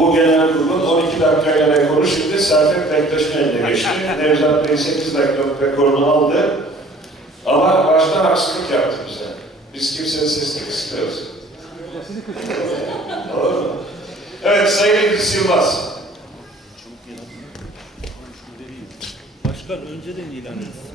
Bu genel kurulun 12 dakikayla rekoru şimdi Servet Bektaş'ın eline geçti. Nevzat Bey 8 dakikalık rekorunu aldı. Ama baştan haksızlık yaptı bize. Biz kimsenin sesini kısmıyoruz. Doğru mu? Evet, Sayın İdris Yılmaz. Başkan önceden ilan etsin.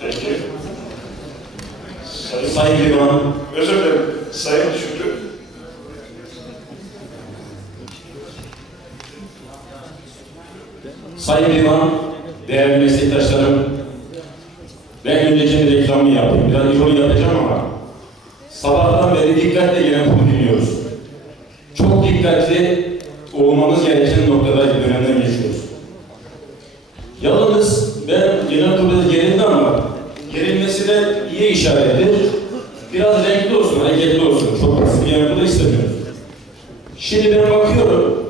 Peki. Sayın Divan, Özür dilerim. Sayın Şükrü. Sayın Divan, değerli meslektaşlarım, ben önceki bir reklamı yapayım. Biraz ironi yapacağım ama sabahtan beri dikkatle gelen bunu dinliyoruz. Çok dikkatli olmamız gereken noktada dönemden geçiyoruz. Yalnız ben genel kurulda gerildi ama gerilmesi de iyi işarettir. Biraz renkli olsun, hareketli olsun. Çok basit bir yanı da istemiyoruz. Şimdi ben bakıyorum.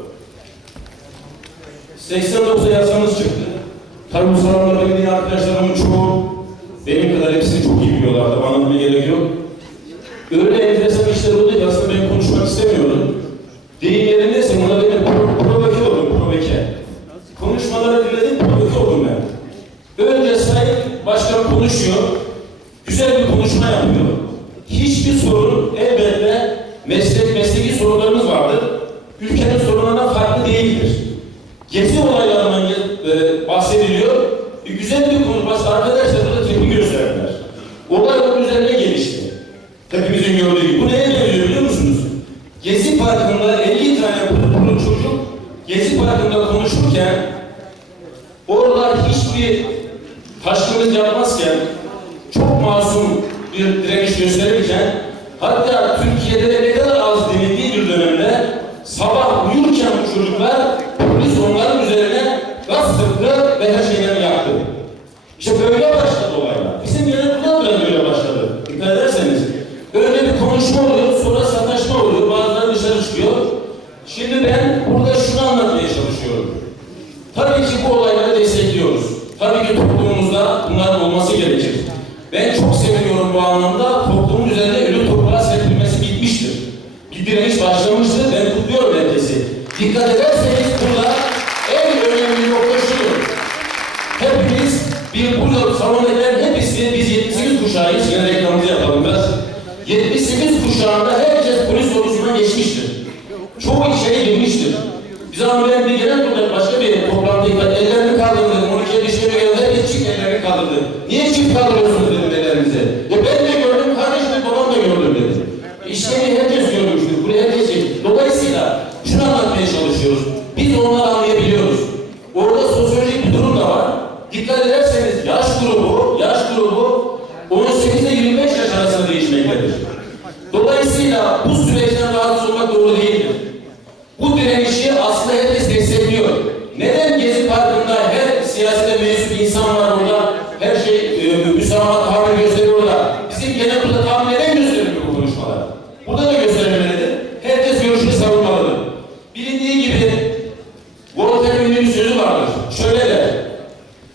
89'a yasamız çıktı. Tabii bu salonda benim arkadaşlarımın çoğu benim kadar hepsini çok iyi biliyorlardı. Anlatmaya gerek yok. Öyle enteresan işler oldu ki aslında ben konuşmak istemiyorum. Deyim yerindeyse ona benim provoke oldum, provoke. Konuşmaları dinledim, provoke oldum ben. Önce Sayın Başkan konuşuyor. Güzel bir konuşma yapıyor. Hiçbir sorun elbette mesleki sorunlarımız vardır. Ülkenin sorunlarına farklı değildir. Gezi olaylarından bahsediliyor. Güzel bir konu başta arkadaşlar da tepki gösterdiler. Olayların üzerine gelişti. Hepimizin gördüğü gibi. Bu neye benziyor biliyor musunuz? Gezi Parkı'nda 50 tane kurulu çocuk Gezi Parkı'nda konuşurken oralar hiçbir taşkınlık yapmazken çok masum bir direniş gösterirken hatta Türkiye'de ne kadar az denildiği bir dönemde sabah uyurken bu çocuklar polis onların üzerine gaz sıktı ve her şeyleri yaktı. İşte böyle başladı olaylar. Bizim yönetimden de böyle başladı. Dikkat ederseniz. Öyle bir konuşma oluyor, sonra sataşma oluyor, bazıları dışarı çıkıyor. Şimdi ben burada şunu anlatmaya çalışıyorum. Tabii ki bu olayları destekliyoruz. Tabii ki toplumumuzda bunların olması gerekir. Ben çok seviyorum bu anlamda. Toplumun üzerinde ölü toprağa serpilmesi bitmiştir. Bir direniş başlamıştır. Ben kutluyorum herkesi. Dikkat ederseniz burada en önemli nokta şudur. Hepimiz burada salondakilerin hepsi biz 78 kuşağıyız. Yine reklamımızı yapalım biraz. 78 kuşağında herkes polis sorgusundan geçmiştir. Çoğu şey girmiştir. Biz ama ben bir genel kurulda başka bir toplantıda ellerini kaldırdım. 12'ye düşmeye geldi. Herkes çift ellerini kaldırdı. Niye çift kaldırıyorsunuz dedim ellerinize. Ben de gördüm, kardeşim babam da gördüm dedi. İşlerini herkes görmüştür. Buraya herkes geçti. Dolayısıyla şunu anlatmaya çalışıyoruz. Biz onları anlayabiliyoruz. Orada sosyolojik bir durum da var. Dikkat ederseniz yaş grubu 18 ile 25 yaş arasında değişmektedir. Dolayısıyla bu süreçten rahatsız olmak doğru değildir. Bu direnişi aslında herkes destekliyor. Neden Gezi Parkı'nda her siyasete mensup insan var orada, her şey müsamaha tahammül gösteriyorlar. Bizim genel kurulda tahammül neden gösteriliyor bu konuşmalar? Burada da gösterilmelidir. Herkes görüşünü savunmalıdır. Bilindiği gibi Voltaire'in ünlü bir sözü vardır. Şöyle der.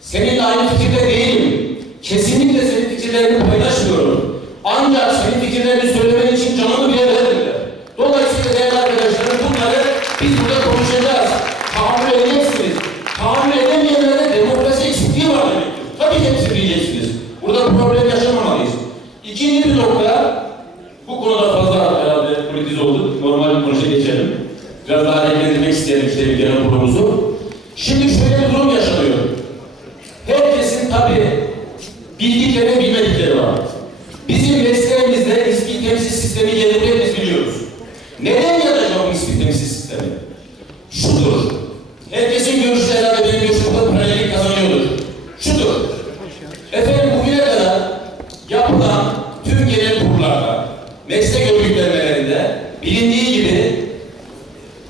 Seninle aynı fikirde değilim. Kesinlikle senin fikirlerini paylaşmıyorum. Ancak senin fikirlerini söylemen için canımı bile veririm der. Dolayısıyla değerli arkadaşlarım bunları biz burada konuşacağız. Tahammül edeceksiniz. Tahammül edemeyenlerde demokrasi eksikliği var demektir. Tabii ki hepsini diyeceksiniz. Burada problem yaşamamalıyız. İkinci bir nokta, bu konuda fazla herhalde politize olduk. Normal bir konuşa geçelim. Biraz daha renklendirmek isteyelim işte bir genel kurulumuzu. Şimdi şöyle bir durum yaşanıyor. Herkesin tabii bildikleri bilmedikleri var. Bizim mesleğimizde nispi temsil sistemi gelir biz biliyoruz. Neden yapacak bu nispi temsil sistemi? Şudur. Herkesin görüşü herhalde benim görüşümde paralellik kazanıyordur. Şudur. Efendim bugüne kadar yapılan tüm genel kurullarda, meslek örgütlenmelerinde bilindiği gibi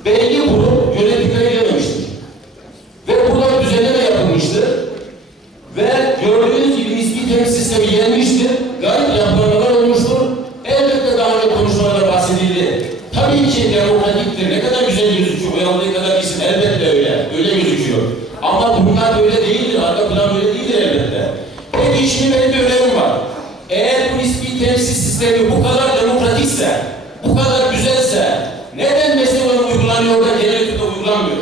belli grup yönetimlere girememiştir. Ve burada düzenleme yapılmıştır. Ve gördüğünüz gibi nispi temsil sistemi yenmiştir. Garip yapılanmalar olmuştur. temsil sistemi bu kadar demokratikse, bu kadar güzelse, neden mesela uygulanıyor da genel hükümde uygulanmıyor?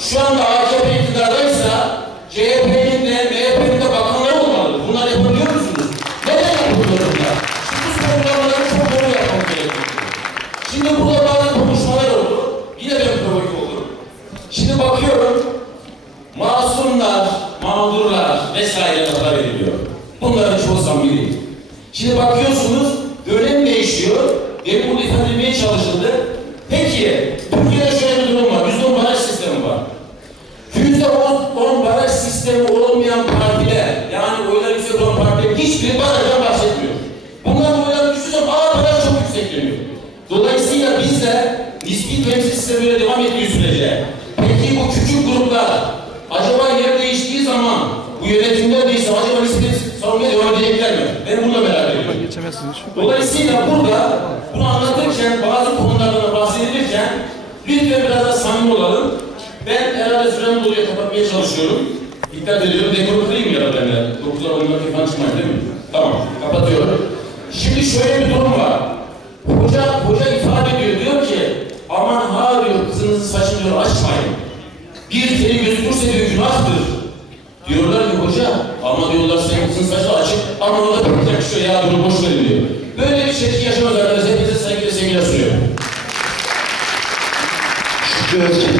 Şu anda AKP iktidardaysa, CHP'nin de, MHP'nin de bakanları olmalı. Bunlar yapabiliyor musunuz? Neden yapılıyor bunlar? Şimdi bu uygulamaları çok doğru yapmamız gerekiyor. Şimdi burada bazı konuşmalar oldu. Yine ben provoke oldum. Şimdi bakıyorum, masumlar, mağdurlar vesaire laflar ediliyor. Bunların çoğu samimi değil. Şimdi bakıyorsunuz, dönem değişiyor. Ve burada ifade etmeye çalışıldı. Peki, Türkiye'de şöyle bir durum var. %10 baraj sistemi var. %10 baraj sistemi olmayan partiler, yani oyları yüksek olan partiler hiçbir barajdan bahsetmiyor. Bunların oyları düşürse baraj çok yüksek dönüyor. Dolayısıyla biz de nispi temsil sistemiyle devam ettiği sürece, peki bu küçük gruplar acaba yer değiştiği zaman, bu yönetimler değişse acaba nispi savunmaya devam edecekler mi? Ben bunu da merak ediyorum. Dolayısıyla burada bunu anlatırken, bazı konulardan bahsedilirken lütfen biraz da samimi olalım. Ben herhalde sürem doluya kapatmaya çalışıyorum. Dikkat ediyorum. Dekoru kırayım ya da ben de. 9'lar 10'lar falan çıkmayın değil mi? Tamam. Kapatıyorum. Şimdi şöyle bir durum var. Hoca ifade ediyor. Diyor ki aman ha diyor kızınızın saçını diyor açmayın. Bir teli gözükürse diyor günahtır. Diyorlar ki hoca ama diyorlar senin kızın saçı açık ama o da pek yakışıyor ya bunu boş verin diyor. Böyle bir çeşit yaşamaz arkadaşlar. Hepinize saygı ve sevgiler sunuyorum. Şükrü Özçelik.